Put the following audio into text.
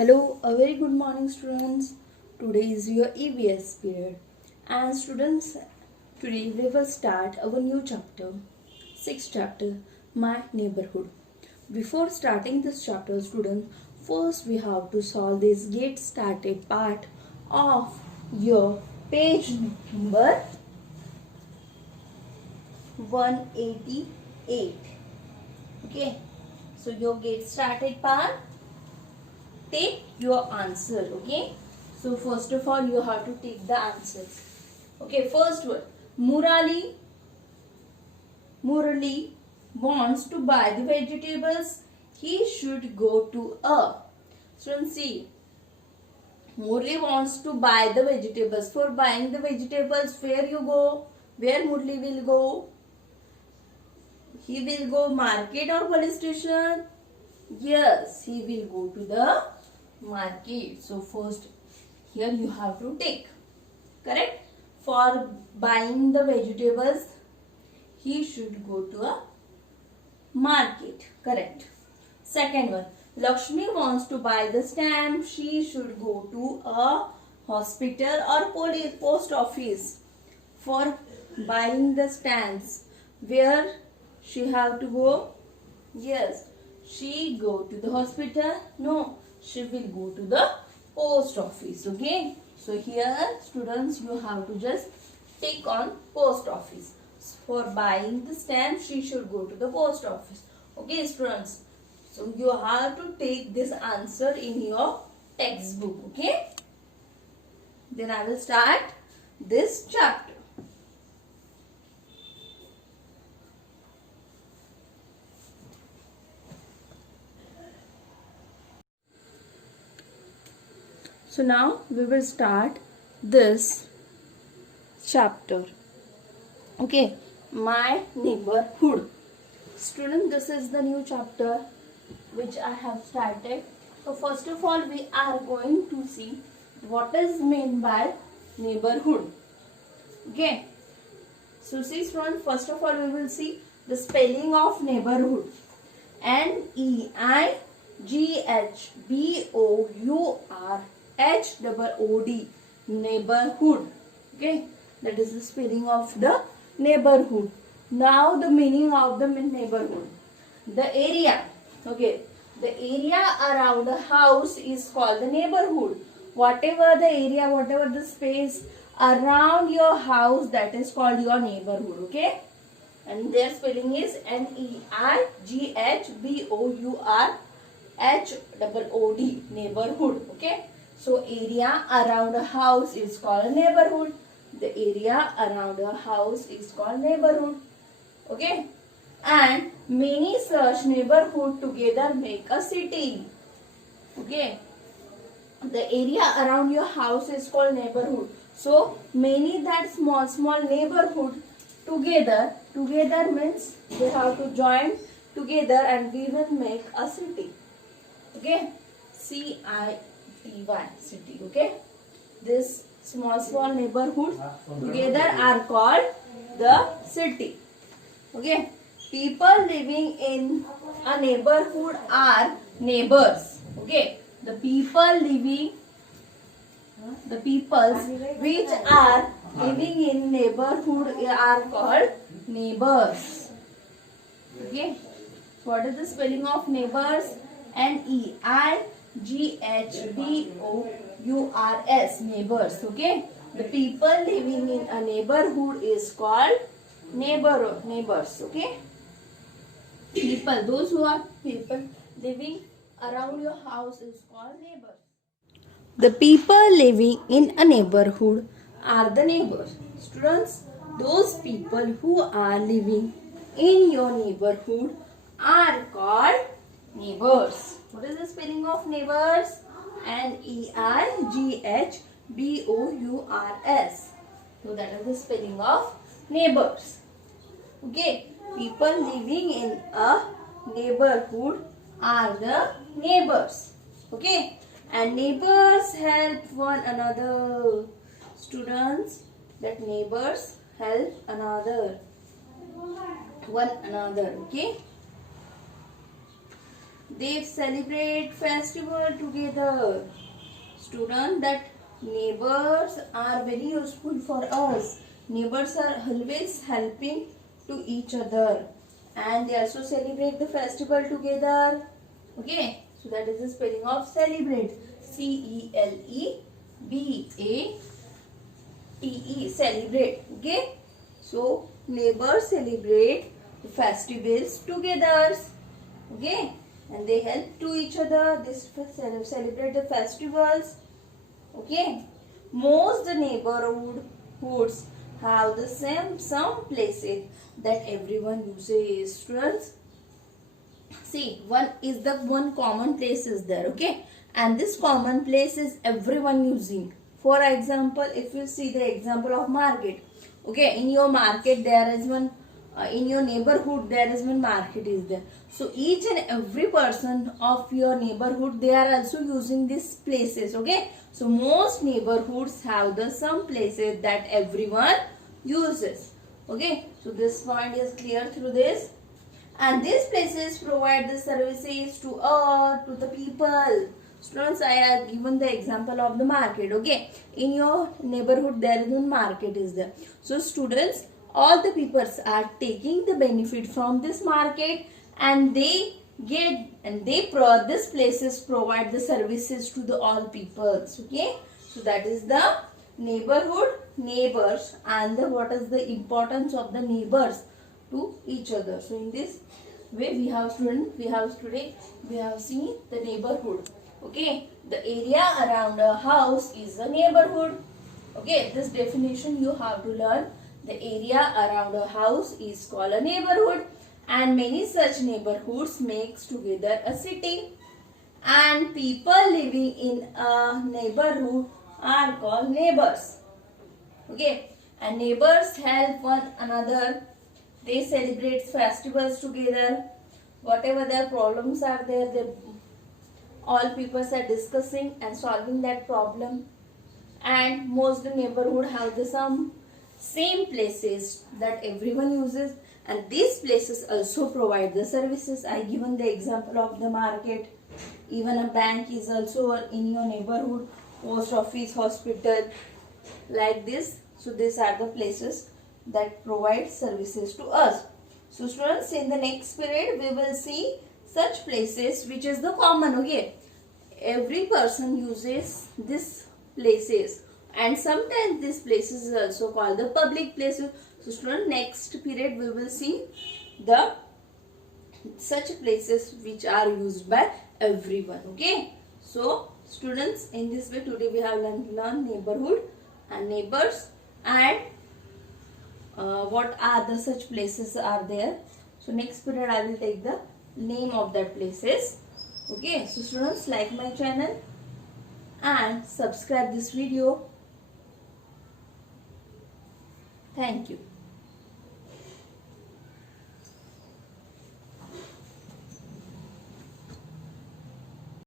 Hello, a very good morning, students. Today is your EVS period, and students, today we will start our new chapter, sixth chapter, My Neighborhood. Before starting this chapter, students, first we have to solve this get started part of your page number 188. Okay, so your get started part. Take your answer. Okay, so first of all you have to take the answers. Okay, first one, Murali wants to buy the vegetables. He should go to a. Students, see, Murali wants to buy the vegetables. For buying the vegetables, where you go? Where Murali will go? He will go market or police station? Yes, he will go to the market. So first here you have to take. Correct? For buying the vegetables, he should go to a market. Correct. Second one, Lakshmi wants to buy the stamp. She should go to a hospital or police post office. For buying the stamps, where she have to go? Yes, she go to the hospital? No, she will go to the post office. Okay, so here students you have to just tick on post office. For buying the stamp, she should go to the post office. Okay, students, so you have to take this answer in your textbook. Okay, then I will start this chapter. So now we will start this chapter. Okay, My Neighborhood. Student, this is the new chapter which I have started. So first of all we are going to see what is meant by neighborhood. Okay, so see student, first of all we will see the spelling of neighborhood. NEIGHBOURHOOD, neighborhood. Okay, that is the spelling of the neighborhood. Now the meaning of the neighborhood. The area. Okay, the area around a house is called the neighborhood. Whatever the area, whatever the space around your house, that is called your neighborhood. Okay, and their spelling is NEIGHBOURHOOD, neighborhood. Okay, so area around a house is called neighborhood. The area around a house is called neighborhood. Okay, and many such neighborhood together make a city. Okay, the area around your house is called neighborhood. So many that small neighborhood together means they have to join together and we will make a city. Okay, CITY, city. Okay, this small neighborhood together are called the city. Okay, people living in a neighborhood are neighbors. Okay, the peoples which are living in neighborhood are called neighbors. Okay, so what is the spelling of neighbors? NEIGHBOURS, neighbors. Okay, the people living in a neighborhood is called neighbors. Okay, people, those who are people living around your house is called neighbors. The people living in a neighborhood are the neighbors. Students, those people who are living in your neighborhood are called neighbors. What is the spelling of neighbors? NEIGHBOURS. So that is the spelling of neighbors. Okay, people living in a neighborhood are the neighbors. Okay, and neighbors help one another. Students, that neighbors help one another. Okay, They celebrate festival together. Student, that neighbors are very useful for us. Neighbors are always helping to each other, and they also celebrate the festival together. Okay, so that is the spelling of celebrate. CELEBRATE, celebrate. Okay, so neighbors celebrate the festivals together. Okay, and they help to each other. They celebrate the festivals. Okay, most neighborhoods have the some places that everyone uses. Students, see, one common place is there. Okay, and this common place is everyone using. For example, if you see the example of market, okay, in your market there is one, in your neighborhood there is one market is there. So each and every person of your neighborhood, they are also using these places. Okay, so most neighborhoods have the some places that everyone uses. Okay, so this point is clear through this. And these places provide the services to the people. Students, I have given the example of the market. Okay, in your neighborhood there is one market is there. So students, all the people are taking the benefit from this market, and this places provide the services to the all peoples. Okay, so that is the neighbors, and what is the importance of the neighbors to each other. So in this way we have seen the neighborhood. Okay, the area around a house is a neighborhood. Okay, this definition you have to learn. The area around a house is called a neighborhood, and many such neighborhoods makes together a city. And people living in a neighborhood are called neighbors. Okay, and neighbors help one another. They celebrate festivals together. Whatever their problems are there, all people are discussing and solving that problem. And most the neighborhood have the same places that everyone uses, and these places also provide the services. I given the example of the market. Even a bank is also in your neighborhood, post office, hospital, like this. So these are the places that provide services to us. So students, in the next period we will see such places which is the common. Okay, every person uses these places, and sometimes these places is also called the public places. So student, next period we will see the such places which are used by everyone. Okay, so students, in this way today we have learned neighborhood and neighbors, and what are the such places are there. So next period I will take the name of that places. Okay, so students, like my channel and subscribe this video. Thank you.